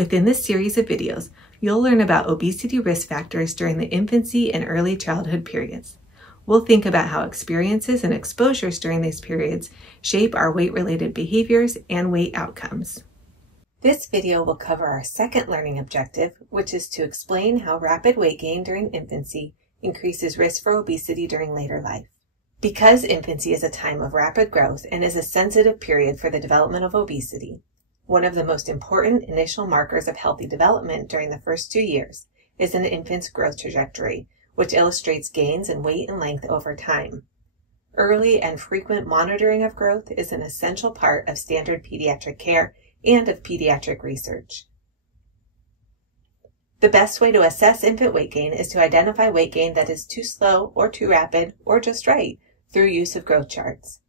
Within this series of videos, you'll learn about obesity risk factors during the infancy and early childhood periods. We'll think about how experiences and exposures during these periods shape our weight-related behaviors and weight outcomes. This video will cover our second learning objective, which is to explain how rapid weight gain during infancy increases risk for obesity during later life. Because infancy is a time of rapid growth and is a sensitive period for the development of obesity, one of the most important initial markers of healthy development during the first 2 years is an infant's growth trajectory, which illustrates gains in weight and length over time. Early and frequent monitoring of growth is an essential part of standard pediatric care and of pediatric research. The best way to assess infant weight gain is to identify weight gain that is too slow or too rapid or just right through use of growth charts.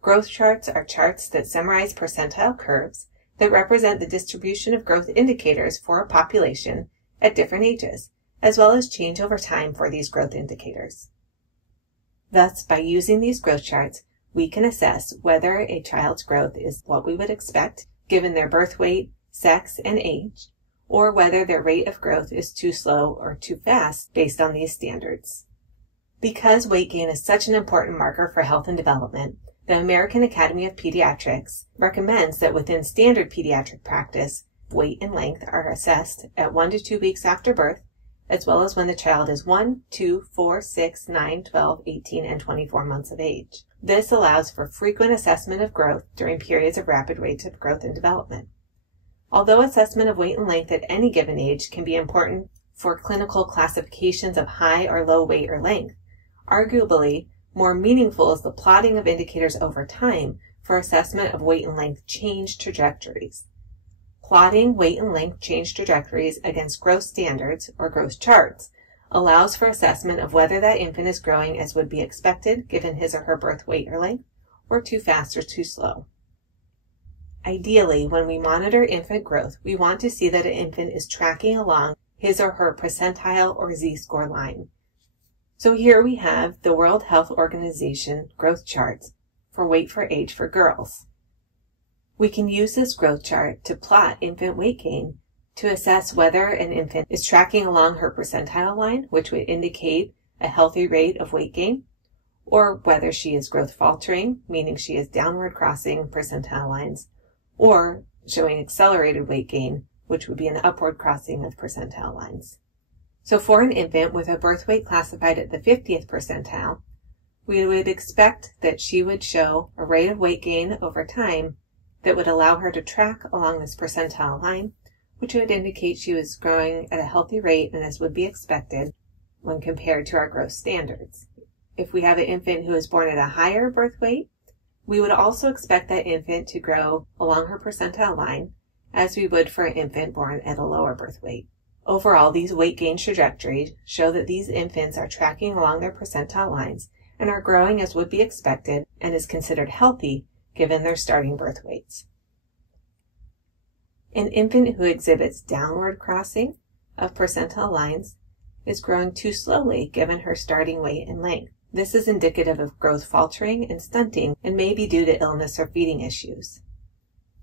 Growth charts are charts that summarize percentile curves that represent the distribution of growth indicators for a population at different ages, as well as change over time for these growth indicators. Thus, by using these growth charts, we can assess whether a child's growth is what we would expect given their birth weight, sex, and age, or whether their rate of growth is too slow or too fast based on these standards. Because weight gain is such an important marker for health and development, the American Academy of Pediatrics recommends that within standard pediatric practice, weight and length are assessed at 1 to 2 weeks after birth, as well as when the child is 1, 2, 4, 6, 9, 12, 18, and 24 months of age. This allows for frequent assessment of growth during periods of rapid rates of growth and development. Although assessment of weight and length at any given age can be important for clinical classifications of high or low weight or length, arguably more meaningful is the plotting of indicators over time for assessment of weight and length change trajectories. Plotting weight and length change trajectories against growth standards or growth charts allows for assessment of whether that infant is growing as would be expected given his or her birth weight or length, or too fast or too slow. Ideally, when we monitor infant growth, we want to see that an infant is tracking along his or her percentile or z-score line. So here we have the World Health Organization growth charts for weight for age for girls. We can use this growth chart to plot infant weight gain to assess whether an infant is tracking along her percentile line, which would indicate a healthy rate of weight gain, or whether she is growth faltering, meaning she is downward crossing percentile lines, or showing accelerated weight gain, which would be an upward crossing of percentile lines. So for an infant with a birth weight classified at the 50th percentile, we would expect that she would show a rate of weight gain over time that would allow her to track along this percentile line, which would indicate she was growing at a healthy rate and as would be expected when compared to our growth standards. If we have an infant who is born at a higher birth weight, we would also expect that infant to grow along her percentile line as we would for an infant born at a lower birth weight. Overall, these weight gain trajectories show that these infants are tracking along their percentile lines and are growing as would be expected and is considered healthy given their starting birth weights. An infant who exhibits downward crossing of percentile lines is growing too slowly given her starting weight and length. This is indicative of growth faltering and stunting and may be due to illness or feeding issues.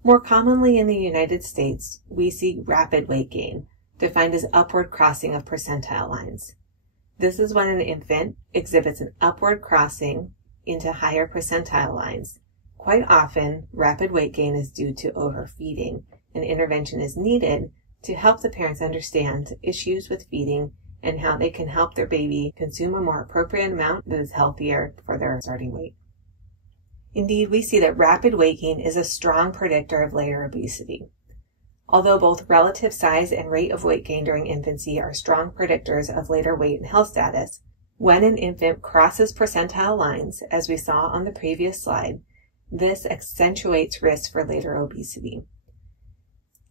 More commonly in the United States, we see rapid weight gain, defined as upward crossing of percentile lines. This is when an infant exhibits an upward crossing into higher percentile lines. Quite often, rapid weight gain is due to overfeeding, and intervention is needed to help the parents understand issues with feeding and how they can help their baby consume a more appropriate amount that is healthier for their starting weight. Indeed, we see that rapid weight gain is a strong predictor of later obesity. Although both relative size and rate of weight gain during infancy are strong predictors of later weight and health status, when an infant crosses percentile lines, as we saw on the previous slide, this accentuates risk for later obesity.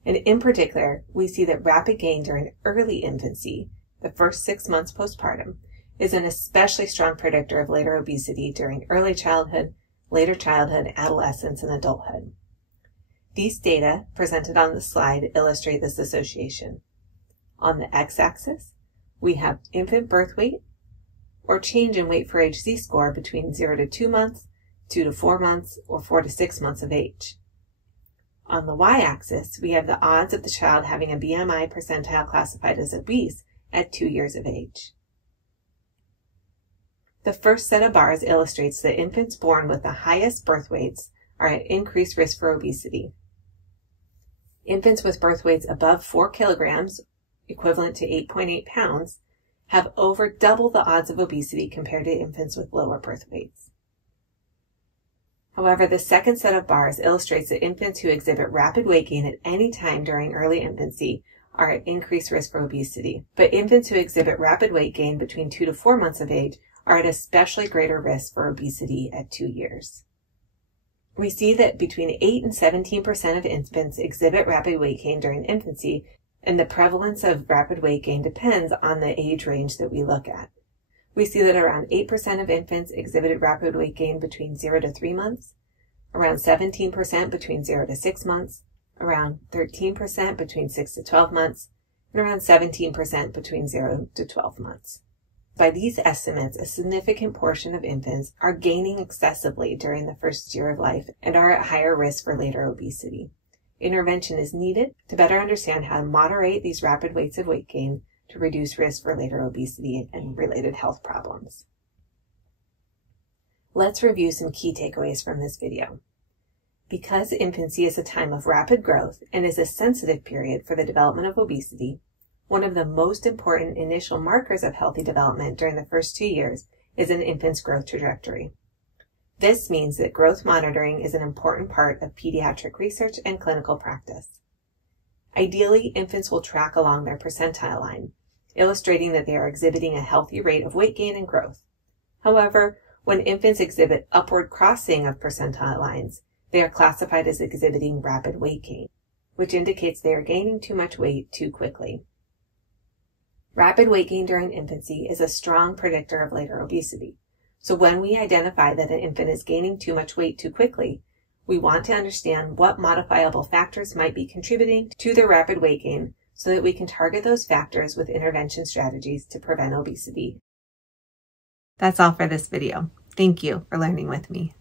And in particular, we see that rapid gain during early infancy, the first 6 months postpartum, is an especially strong predictor of later obesity during early childhood, later childhood, adolescence, and adulthood. These data presented on the slide illustrate this association. On the x-axis, we have infant birth weight, or change in weight for age z-score between 0 to 2 months, 2 to 4 months, or 4 to 6 months of age. On the y-axis, we have the odds of the child having a BMI percentile classified as obese at 2 years of age. The first set of bars illustrates that infants born with the highest birth weights are at increased risk for obesity. Infants with birth weights above 4 kilograms, equivalent to 8.8 pounds, have over double the odds of obesity compared to infants with lower birth weights. However, the second set of bars illustrates that infants who exhibit rapid weight gain at any time during early infancy are at increased risk for obesity, but infants who exhibit rapid weight gain between 2 to 4 months of age are at especially greater risk for obesity at 2 years. We see that between 8 and 17% of infants exhibit rapid weight gain during infancy, and the prevalence of rapid weight gain depends on the age range that we look at. We see that around 8% of infants exhibited rapid weight gain between 0 to 3 months, around 17% between 0 to 6 months, around 13% between 6 to 12 months, and around 17% between 0 to 12 months. By these estimates, a significant portion of infants are gaining excessively during the first year of life and are at higher risk for later obesity. Intervention is needed to better understand how to moderate these rapid rates of weight gain to reduce risk for later obesity and related health problems. Let's review some key takeaways from this video. Because infancy is a time of rapid growth and is a sensitive period for the development of obesity, one of the most important initial markers of healthy development during the first 2 years is an infant's growth trajectory. This means that growth monitoring is an important part of pediatric research and clinical practice. Ideally, infants will track along their percentile line, illustrating that they are exhibiting a healthy rate of weight gain and growth. However, when infants exhibit upward crossing of percentile lines, they are classified as exhibiting rapid weight gain, which indicates they are gaining too much weight too quickly. Rapid weight gain during infancy is a strong predictor of later obesity. So when we identify that an infant is gaining too much weight too quickly, we want to understand what modifiable factors might be contributing to their rapid weight gain so that we can target those factors with intervention strategies to prevent obesity. That's all for this video. Thank you for learning with me.